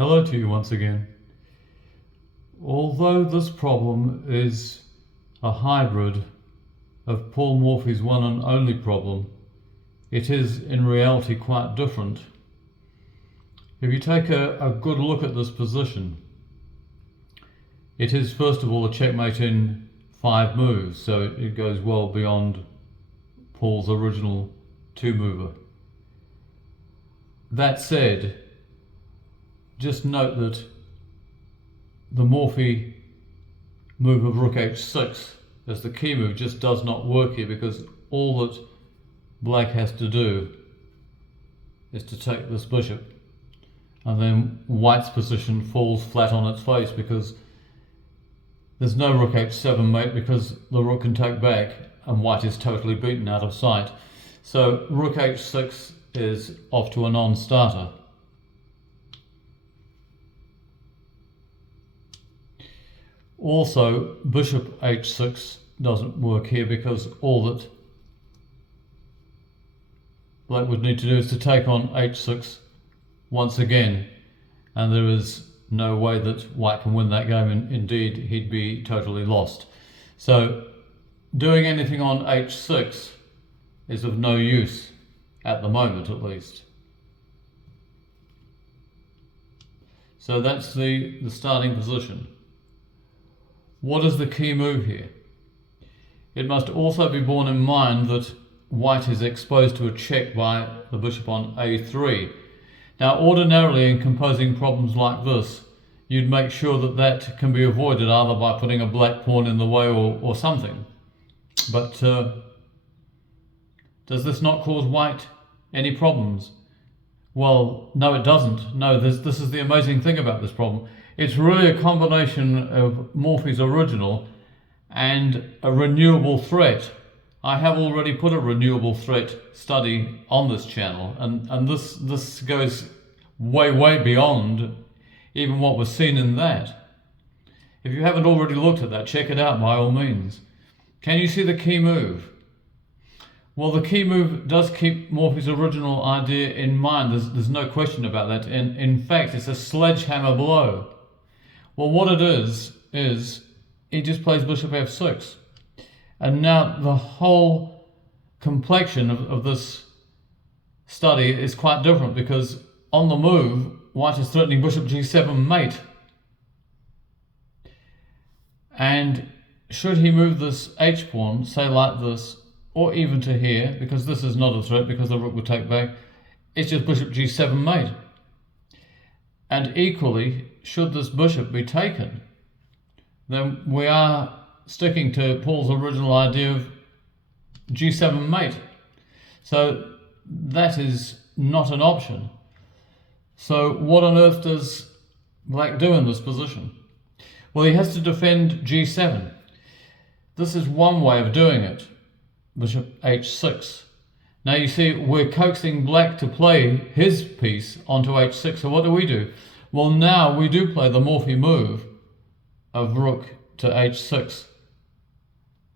Hello to you once again. Although this problem is a hybrid of Paul Morphy's one and only problem, it is in reality quite different. If you take a good look at this position, it is first of all a checkmate in 5 moves, so it goes well beyond Paul's original 2-mover. That said, just note that the Morphy move of rook h6 as the key move just does not work here, because all that black has to do is to take this bishop, and then white's position falls flat on its face because there's no rook h7 mate, because the rook can take back and white is totally beaten out of sight. So rook h6 is off to a non-starter. Also, bishop h6 doesn't work here, because all that black would need to do is to take on h6 once again, and there is no way that white can win that game, and indeed he'd be totally lost. So doing anything on h6 is of no use, at the moment at least. So that's the starting position. What is the key move here? It must also be borne in mind that white is exposed to a check by the bishop on a3. Now, ordinarily in composing problems like this, you'd make sure that that can be avoided either by putting a black pawn in the way or something. But does this not cause white any problems? Well, no, it doesn't. No, this is the amazing thing about this problem. It's really a combination of Morphy's original and a renewable threat. I have already put a renewable threat study on this channel, and this goes way beyond even what was seen in that. If you haven't already looked at that, check it out by all means. Can you see the key move? Well, the key move does keep Morphy's original idea in mind. There's no question about that. In fact, it's a sledgehammer blow. Well, what it is he just plays bishop f6. And now the whole complexion of this study is quite different, because on the move, white is threatening bishop g7 mate. And should he move this h-pawn, say like this, or even to here, because this is not a threat because the rook will take back, it's just bishop g7 mate. And equally, should this bishop be taken, then we are sticking to Paul's original idea of g7 mate. So that is not an option. So what on earth does black do in this position? Well, he has to defend g7. This is one way of doing it, bishop h6. Now you see, we're coaxing black to play his piece onto h6. So what do? Well, now we do play the Morphy move of rook to h6.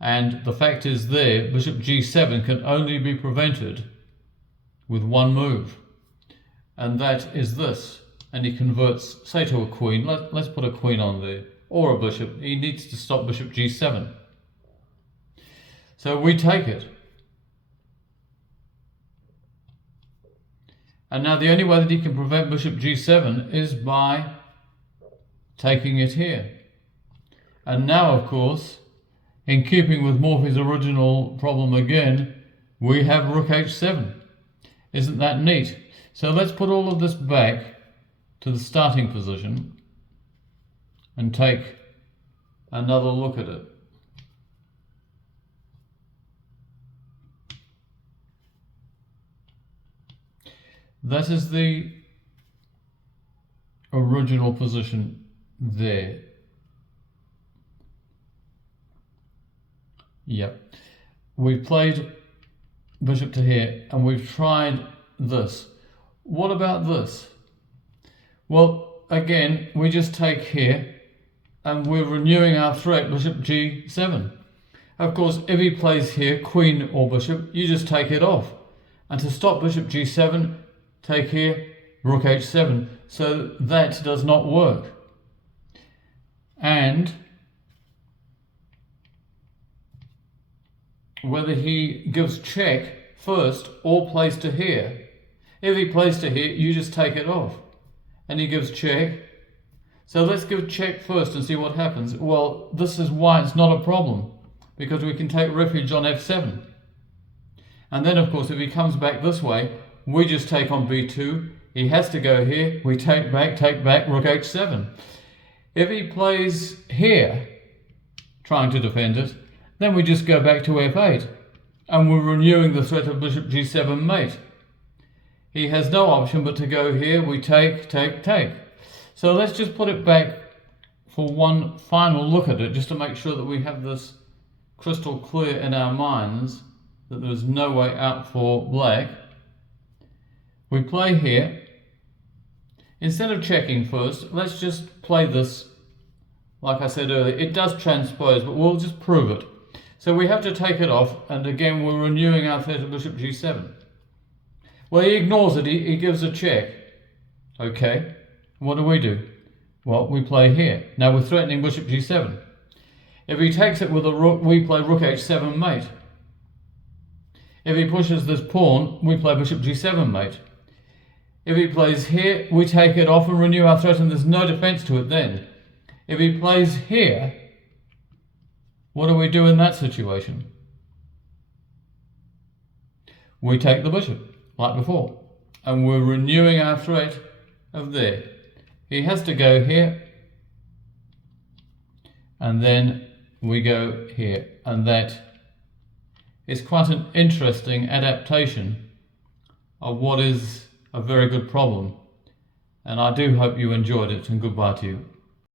And the fact is there, bishop g7 can only be prevented with one move. And that is this. And he converts, say, to a queen. Let's put a queen on there, or a bishop. He needs to stop bishop g7. So we take it. And now the only way that he can prevent bishop g7 is by taking it here. And now, of course, in keeping with Morphy's original problem again, we have rook h7. Isn't that neat? So let's put all of this back to the starting position and take another look at it. That is the original position there. Yep. We've played bishop to here, and we've tried this. What about this? Well, again, we just take here, and we're renewing our threat, bishop g7. Of course, if he plays here, queen or bishop, you just take it off. And to stop bishop g7, take here, rook h7. so that does not work. And whether he gives check first or plays to here. If he plays to here, you just take it off. And he gives check. So let's give check first and see what happens. Well, this is why it's not a problem, because we can take refuge on f7. And then, of course, if he comes back this way, we just take on b2. He has to go here. We take back, rook h7. If he plays here, trying to defend it, then we just go back to f8. And we're renewing the threat of bishop g7 mate. He has no option but to go here. We take. So let's just put it back for one final look at it, just to make sure that we have this crystal clear in our minds, that there's no way out for black. We play here. Instead of checking first, let's just play this. Like I said earlier, it does transpose, but we'll just prove it. So we have to take it off, and again we're renewing our threat of bishop g7. Well, he ignores it, he gives a check. Okay, what do? Well, we play here. Now we're threatening bishop g7. If he takes it with a rook, we play rook h7 mate. If he pushes this pawn, we play bishop g7 mate. If he plays here, we take it off and renew our threat, and there's no defense to it then. If he plays here, what do we do in that situation? We take the bishop, like before, and we're renewing our threat of there. He has to go here, and then we go here, and that is quite an interesting adaptation of what is a very good problem, and I do hope you enjoyed it, and goodbye to you.